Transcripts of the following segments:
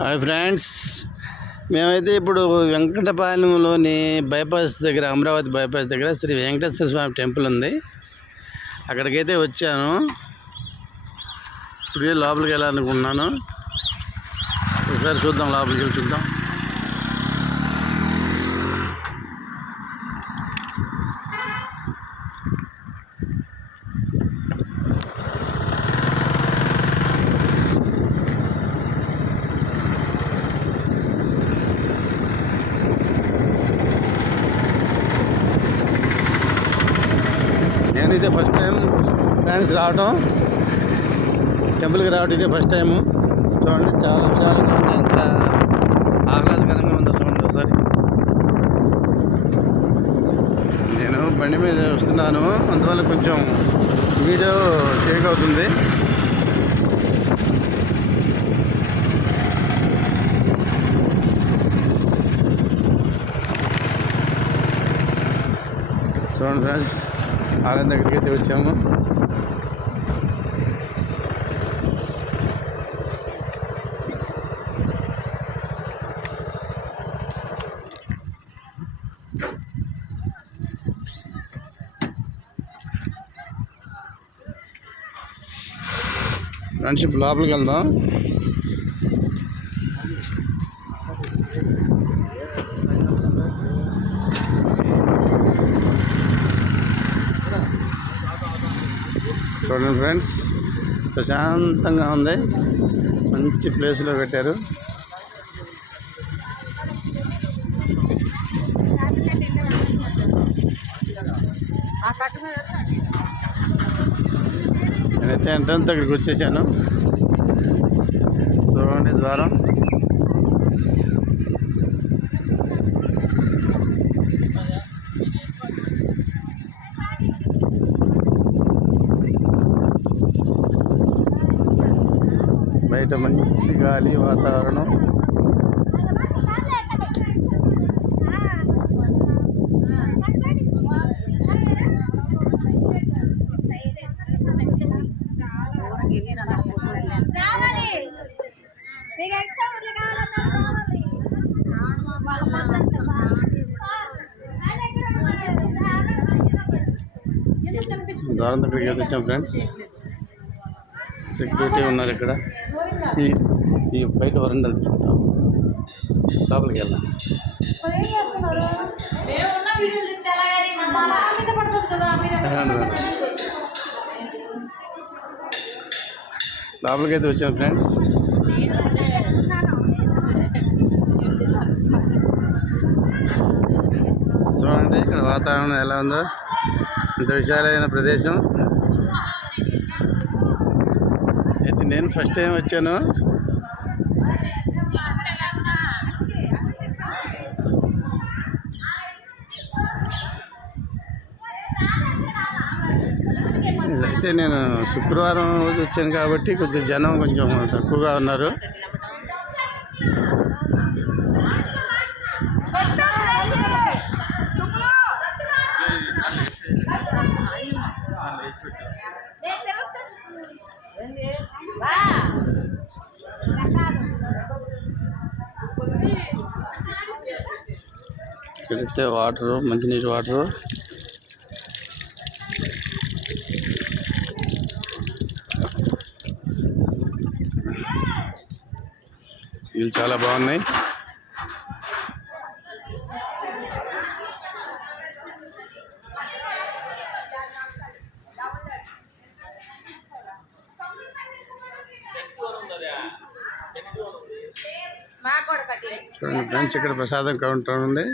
Hi friends, మేమైతే ఇప్పుడు వెంకటపాలెంలోని bypass దగ్గర, అమరావతి బైపాస్ దగ్గర శ్రీ వెంకటేశ్వర స్వామి టెంపుల్ ఉంది. అక్కడికైతే వచ్చాను. ఇప్పుడు లోపలికి వెళ్ళాలనుకున్నాను. ఒకసారి చూద్దాం, లోపలికి వెళ్ళి చూద్దాం. నేను ఇదే ఫస్ట్ టైం ఫ్రెండ్స్ రావటం, టెంపుల్కి రావటం ఇదే ఫస్ట్ టైము. చూడండి, చాలా విశాలంగా ఉంది, ఎంత ఆహ్లాదకరంగా ఉందో చూడండి ఒకసారి. నేను బండి మీద వస్తున్నాను, అందువల్ల కొంచెం వీడియో షేక్ అవుతుంది. చూడండి ఫ్రెండ్స్, ఆలయం దగ్గరికి అయితే వచ్చాము. ఫ్రెండ్షిప్ లోపలికి వెళ్దాం. చూడండి ఫ్రెండ్స్, ప్రశాంతంగా ఉంది, మంచి ప్లేస్లో పెట్టారు. నేనైతే ఎంట్రన్స్ దగ్గరికి వచ్చేసాను. చూడండి ద్వారం. బయట మంచి గాలి, వాతావరణం. ద్వారం దగ్గరికి వచ్చాం ఫ్రెండ్స్. సెక్యూరిటీ ఉన్నారు ఇక్కడ. ఈ బయట వరండాలు తీసుకుంటాం, లోపలికి వెళ్దాం. లోపలికి అయితే వచ్చాం ఫ్రెండ్స్. చూడండి ఇక్కడ వాతావరణం ఎలా ఉందో, ఇంత విశాలమైన ప్రదేశం. అయితే నేను ఫస్ట్ టైం వచ్చాను. అయితే నేను శుక్రవారం రోజు వచ్చాను కాబట్టి కొంచెం జనం కొంచెం తక్కువగా ఉన్నారు. ఇక్కడైతే వాటరు, మంచినీటి వాటరు. ఇవి చాలా బాగున్నాయి. చూడండి ఫ్రెండ్స్, ఇక్కడ ప్రసాదం కౌంటర్ ఉంది.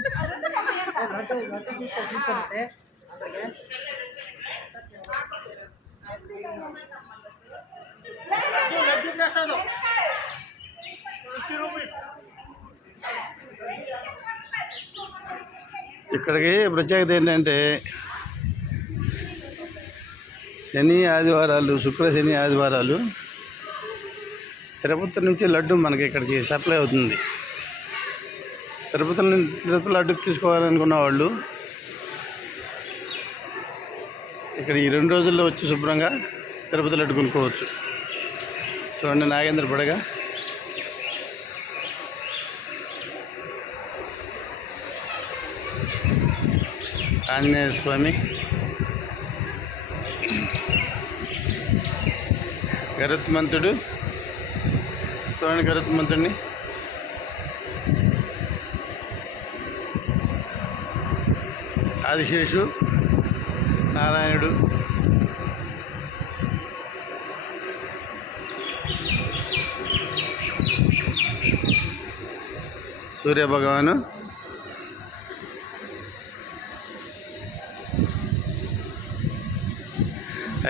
ఇక్కడికి ప్రత్యేకత ఏంటంటే శని ఆదివారాలు, శుక్ర శని ఆదివారాలు తిరుపతి నుంచి లడ్డు మనకి ఇక్కడికి సప్లై అవుతుంది. తిరుపతి లడ్డు తీసుకోవాలనుకున్న వాళ్ళు ఇక్కడ ఈ 2 రోజుల్లో వచ్చి శుభ్రంగా తిరుపతి లడ్డు కొనుక్కోవచ్చు. చూడండి, నాగేంద్ర పడగ. ఆంజనేయ స్వామి, గరుత్మంతుడు, చూడండి గరుత్మంతుడిని, ఆదిశేషు, నారాయణుడు, సూర్యభగవాను,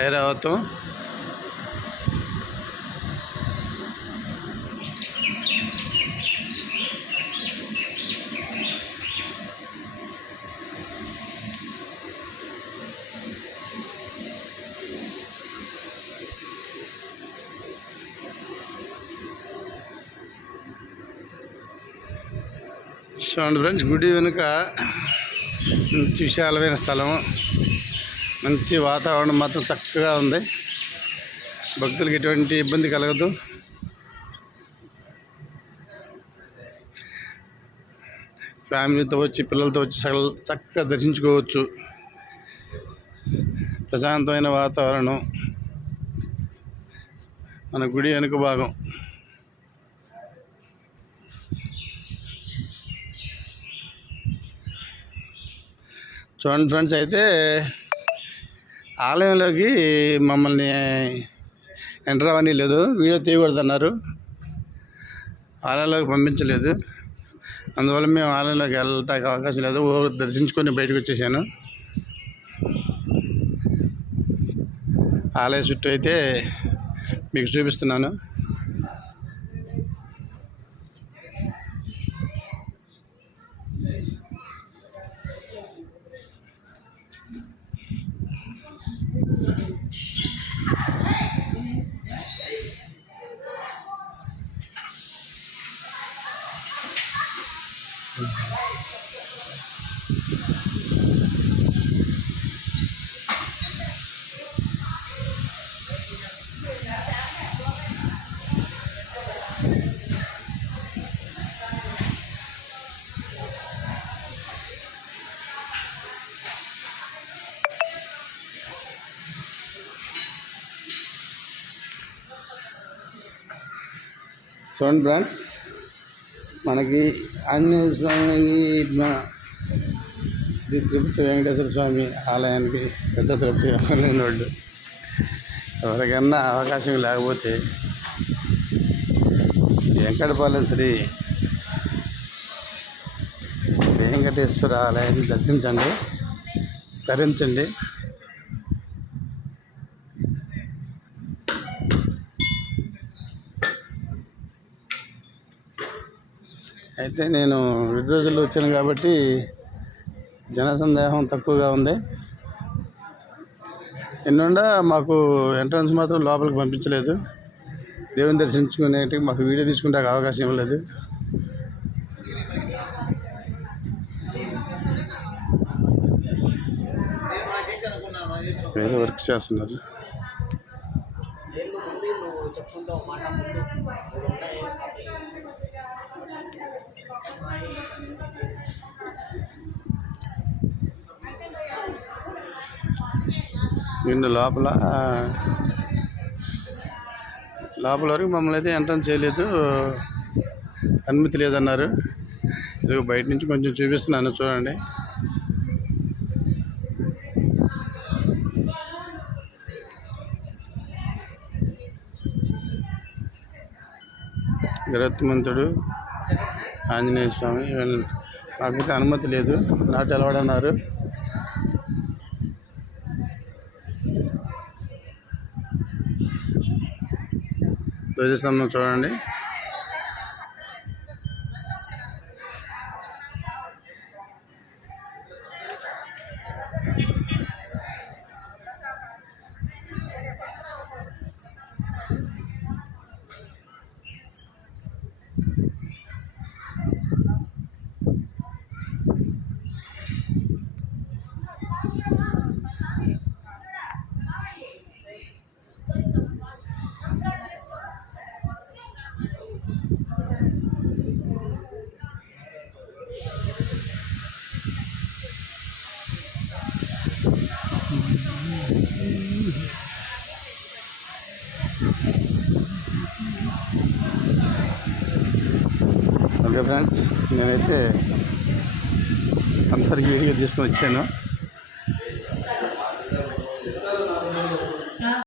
ఐరావతం, చూడండి ఫ్రెండ్స్, గుడి వెనుక మంచి విశాలమైన స్థలం, మంచి వాతావరణం మాత్రం చక్కగా ఉంది. భక్తులకు ఎటువంటి ఇబ్బంది కలగదు. ఫ్యామిలీతో వచ్చి, పిల్లలతో వచ్చి చక్కగా దర్శించుకోవచ్చు. ప్రశాంతమైన వాతావరణం మన గుడి వెనుక భాగం. చూడండి ఫ్రెండ్స్, అయితే ఆలయంలోకి మమ్మల్ని ఎంటర్ అవన్నీ లేదు, వీడియో తీయకూడదు అన్నారు, ఆలయంలోకి పంపించలేదు. అందువల్ల మేము ఆలయంలోకి వెళ్ళటానికి అవకాశం లేదు. దర్శించుకొని బయటకు వచ్చేసాను. ఆలయ చుట్టూ అయితే మీకు చూపిస్తున్నాను. చూడండి ఫ్రెండ్స్, మనకి ఆంజనేయ స్వామి, శ్రీ తిరుపతి వెంకటేశ్వర స్వామి ఆలయానికి పెద్ద తిరుపతి వెళ్ళిన వాళ్ళు ఎవరికన్నా అవకాశం లేకపోతే వెంకటపాలెం శ్రీ వెంకటేశ్వర ఆలయాన్ని దర్శించండి, ధరించండి. అయితే నేను 2 రోజుల్లో వచ్చాను కాబట్టి జనసందేహం తక్కువగా ఉంది. ఎన్నుండా మాకు ఎంట్రన్స్ మాత్రం లోపలికి పంపించలేదు. దేవుని దర్శించుకునేటికి మాకు వీడియో తీసుకుంటే అవకాశం ఇవ్వలేదు. ఏదో వర్క్ చేస్తున్నారు. నిన్ను లోపల వరకు మమ్మల్ని అయితే ఎంట్రన్స్ చేయలేదు, అనుమతి లేదన్నారు. ఇది బయట నుంచి కొంచెం చూపిస్తున్నాను, చూడండి. గరుత్మంతుడు, ఆంజనేయ స్వామి, మాకైతే అనుమతి లేదు, నాట్ అలౌడ్ అన్నారు. ధ్వజస్తంభం చూడండి. ఓకే ఫ్రెండ్స్, నేనైతే అంతవరకు వీడియో తీసుకొని వచ్చాను.